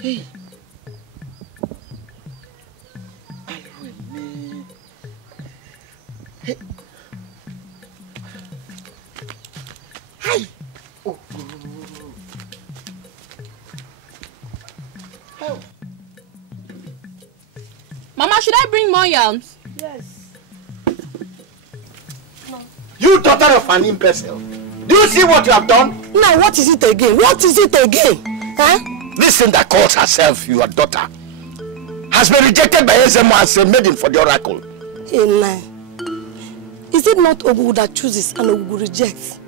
Hey. Hey. Hi. Oh. Oh. Mama, should I bring more yams? Yes. No. You daughter of an imbecile. Do you see what you have done? Now, what is it again? What is it again? Huh? This thing that calls herself your daughter has been rejected by Ezemo as a maiden for the oracle. Hey, is it not Ogugu that chooses and Ogugu rejects?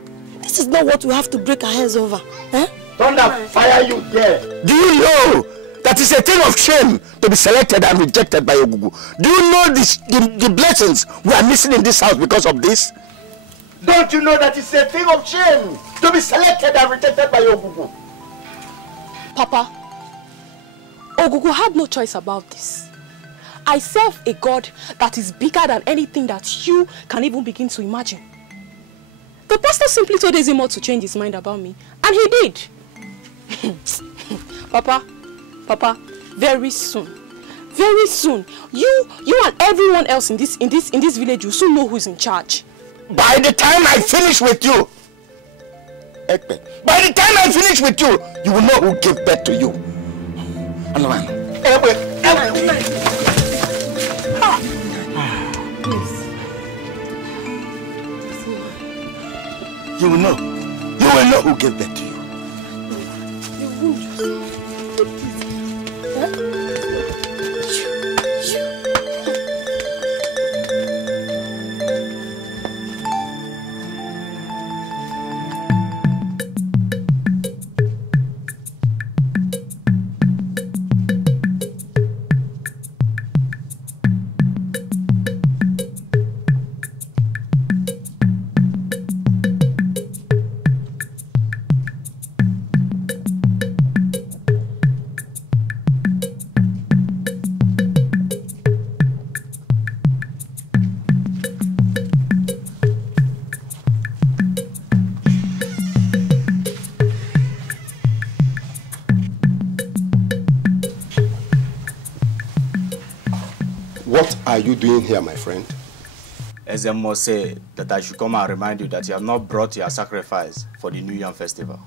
This is not what we have to break our heads over. Huh? Thunder fire you there. Do you know that it's a thing of shame to be selected and rejected by Ogugu? Do you know the blessings we are missing in this house because of this? Don't you know that it's a thing of shame to be selected and rejected by Ogugu? Papa, Ogugu had no choice about this. I serve a God that is bigger than anything that you can even begin to imagine. The pastor simply told Ezemo to change his mind about me, and he did. Papa, very soon, you and everyone else in this village will soon know who's in charge. By the time I finish with you, you will know who gave birth to you. You will know who gave birth to you. What are you doing here, my friend? Ezemo said that I should come and remind you that you have not brought your sacrifice for the New Yam Festival.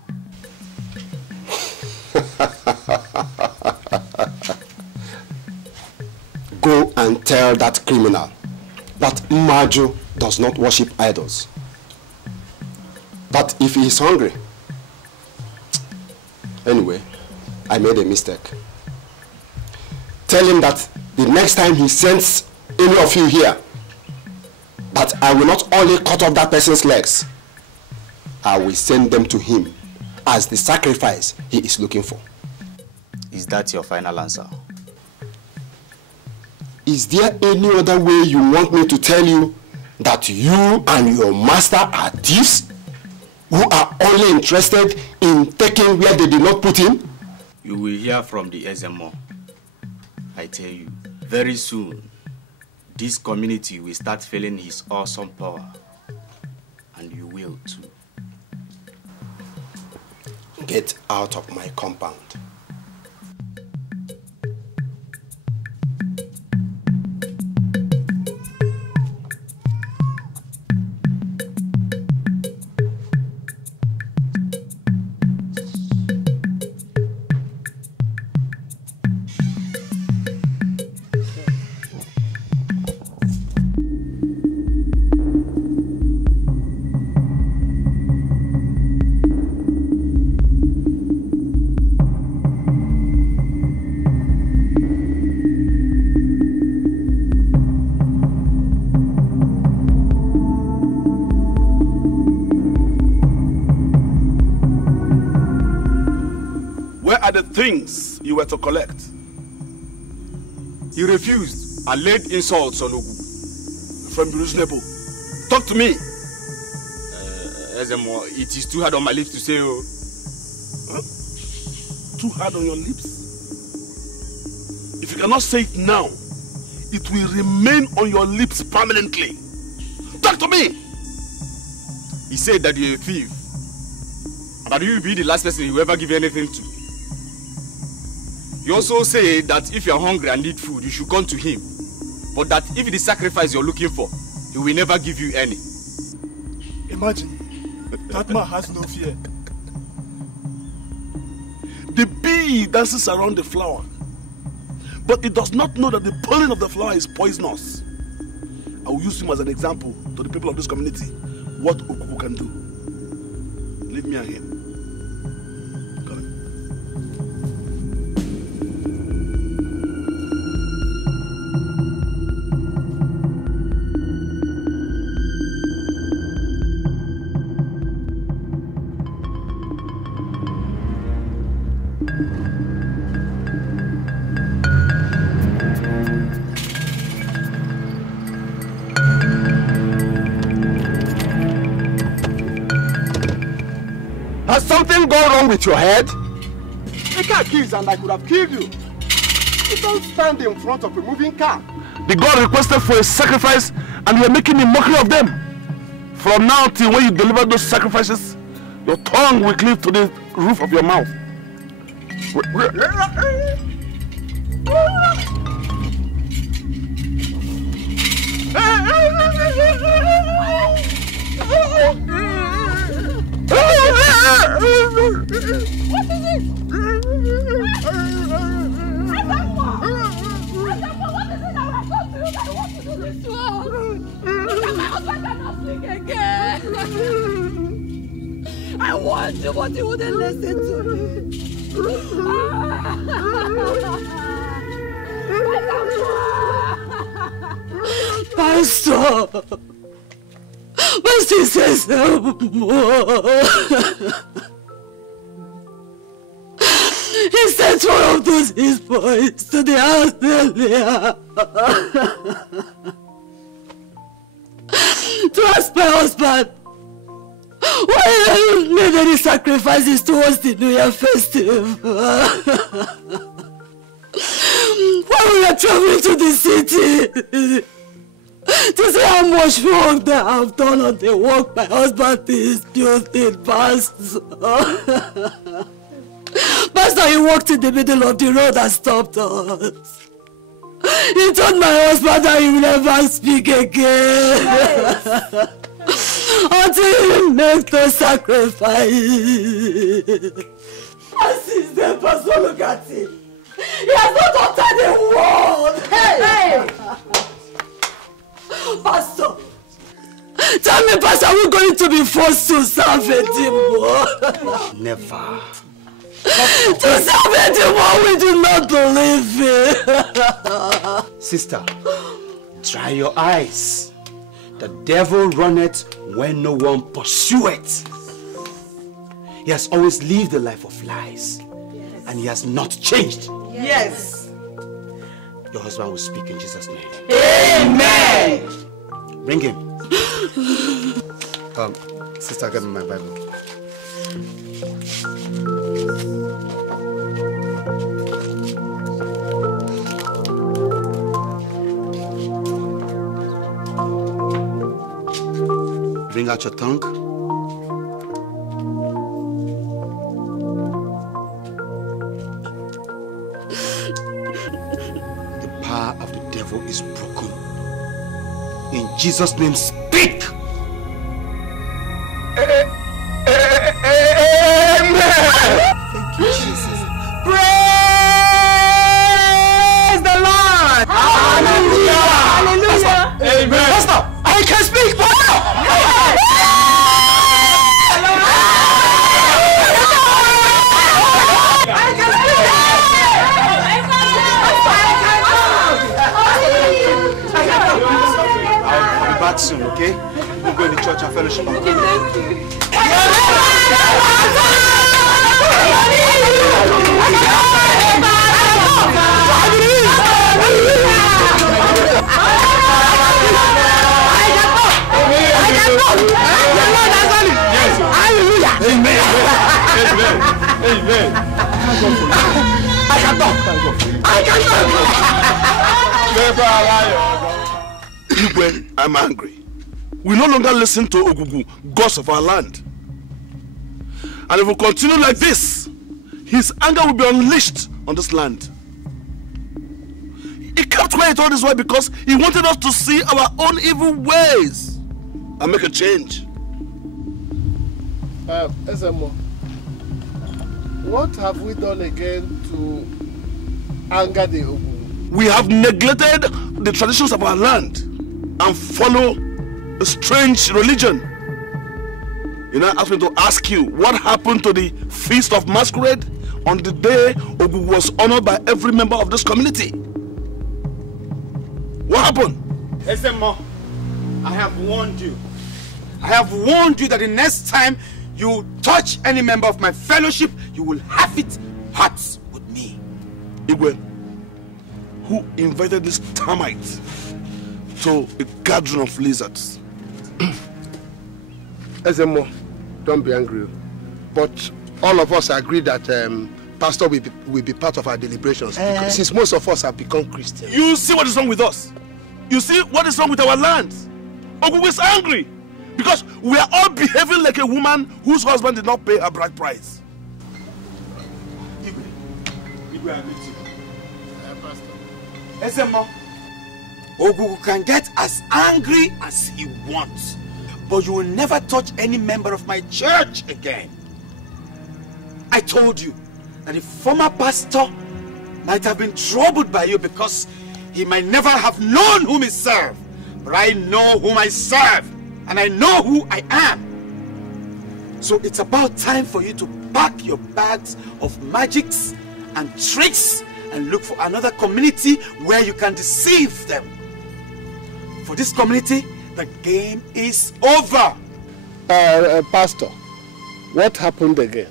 Go and tell that criminal that Maju does not worship idols. That if he is hungry... Anyway, I made a mistake. Tell him that the next time he sends any of you here that I will not only cut off that person's legs, I will send them to him as the sacrifice he is looking for. Is that your final answer? Is there any other way you want me to tell you that you and your master are thieves who are only interested in taking where they did not put in? You will hear from the SMO. I tell you, very soon, this community will start feeling his awesome power. And you will too. Get out of my compound. Things you were to collect. He refused and laid insults on Ogu. From reasonable. Talk to me. Ezemo, it is too hard on my lips to say. Oh. Huh? Too hard on your lips? If you cannot say it now, it will remain on your lips permanently. Talk to me. He said that you're a thief. And that you will be the last person he will ever give anything to. He also said that if you are hungry and need food, you should come to him. But that if it is sacrifice you're looking for, he will never give you any. Imagine, that man has no fear. The bee dances around the flower, but it does not know that the pollen of the flower is poisonous. I will use him as an example to the people of this community what Okuku can do. Leave me and him. Has something gone wrong with your head? The car keys and I could have killed you. You don't stand in front of a moving car. The God requested for a sacrifice and you are making a mockery of them. From now till when you deliver those sacrifices, your tongue will cleave to the roof of your mouth. I want you, but you wouldn't listen to me. Pastor! My sister said more. He sent one of those his boys to the house earlier to ask my husband why I haven't made any sacrifices towards the New Year festive. While we are traveling to the city to see how much work they have done on the work my husband is doing, Pastor. Pastor, he walked in the middle of the road and stopped us. He told my husband that he will never speak again. Yes. Until he makes the sacrifice. And since then, Pastor, look at him. He has not uttered a word. Hey! Pastor, tell me, Pastor, are we going to be forced to serve a demon? Never. To serve a demon we do not believe in. Sister, Dry your eyes. The devil runneth when no one pursueth. He has always lived a life of lies. Yes. And he has not changed. Yes. Your husband will speak in Jesus' name. Amen. Bring him. Sister, give me my Bible. Bring out your tongue. The power of the devil is broken. In Jesus' name, speak! Thank you, Jesus. Praise the Lord! Hallelujah! Hallelujah! Amen! Pastor, I can speak! I'll be back soon, okay? We'll go to the church and fellowship. Okay, thank you. Amen. I can talk. I'm angry. We no longer listen to Ogugu, gods of our land. And if we continue like this, his anger will be unleashed on this land. He kept quiet all this while because he wanted us to see our own evil ways and make a change. Ezemo, what have we done again to anger the Ogugu? We have neglected the traditions of our land and follow a strange religion. You know, asked me to ask you, what happened to the Feast of Masquerade on the day Ogugu was honored by every member of this community? What happened? Ezemo, I have warned you. I have warned you that the next time you touch any member of my fellowship, you will have it hot with me. Igwe, who invited this termite to a gathering of lizards? Ezemo, don't be angry. But all of us agree that Pastor will be part of our deliberations since most of us have become Christians. You see what is wrong with us? You see what is wrong with our land? Ogugu is angry because we are all behaving like a woman whose husband did not pay her bride price. Igwe, I meet you. Ezemo, Ogugu can get as angry as he wants, but you will never touch any member of my church again. I told you that the former pastor might have been troubled by you because he might never have known whom he served. But I know whom I serve, and I know who I am. So it's about time for you to pack your bags of magics and tricks and look for another community where you can deceive them. For this community, the game is over. Pastor, what happened again?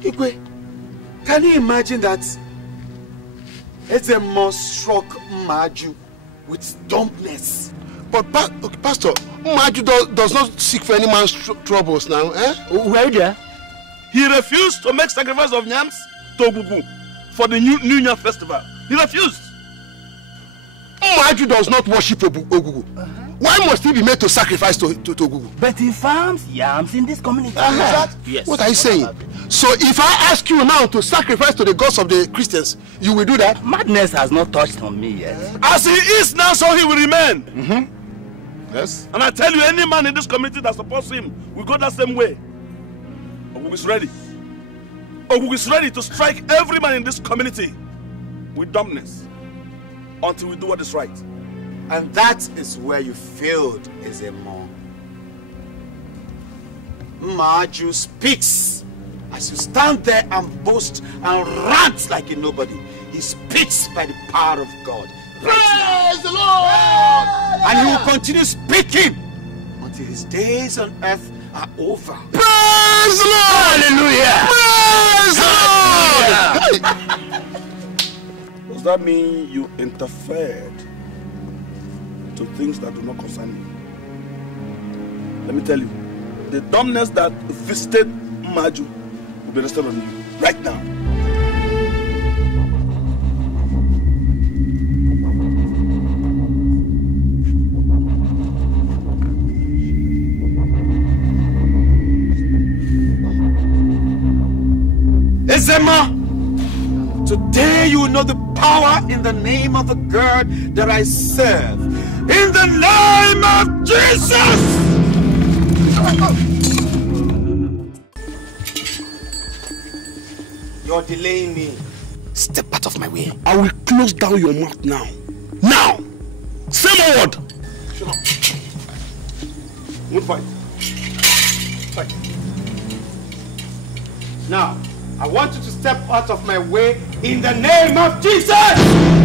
Igwe, can you imagine that Ezemo struck Maju with dumbness? But Pastor, Maju does not seek for any man's troubles now, eh? Where are you there? He refused to make sacrifice of yams to Ogugu for the New Year festival. He refused. Maju does not worship Ogugu. Why must he be made to sacrifice to Ogugu? But he farms yams in this community. Yes. What are you saying? So if I ask you now to sacrifice to the gods of the Christians, you will do that? Madness has not touched on me yet. As he is now, so he will remain. Yes. And I tell you, any man in this community that supports him will go that same way. Ogugu is ready. Ogugu is ready to strike every man in this community with dumbness until we do what is right. And that is where you failed, Ezemo. Maju speaks. As you stand there and boast and rant like a nobody, he speaks by the power of God. Praise the Lord! And he will continue speaking until his days on earth are over. Praise the Lord! Hallelujah! Praise the Lord! Does that mean you interfered to things that do not concern you? Let me tell you, the dumbness that visited Maju will be rested on you right now. Ezema, today you will know the power in the name of the God that I serve. In the name of Jesus! You're delaying me. Step out of my way. I will close down your mouth now. Now! Say no word! Shut up. Move fight. Fight. Now, I want you to step out of my way in the name of Jesus!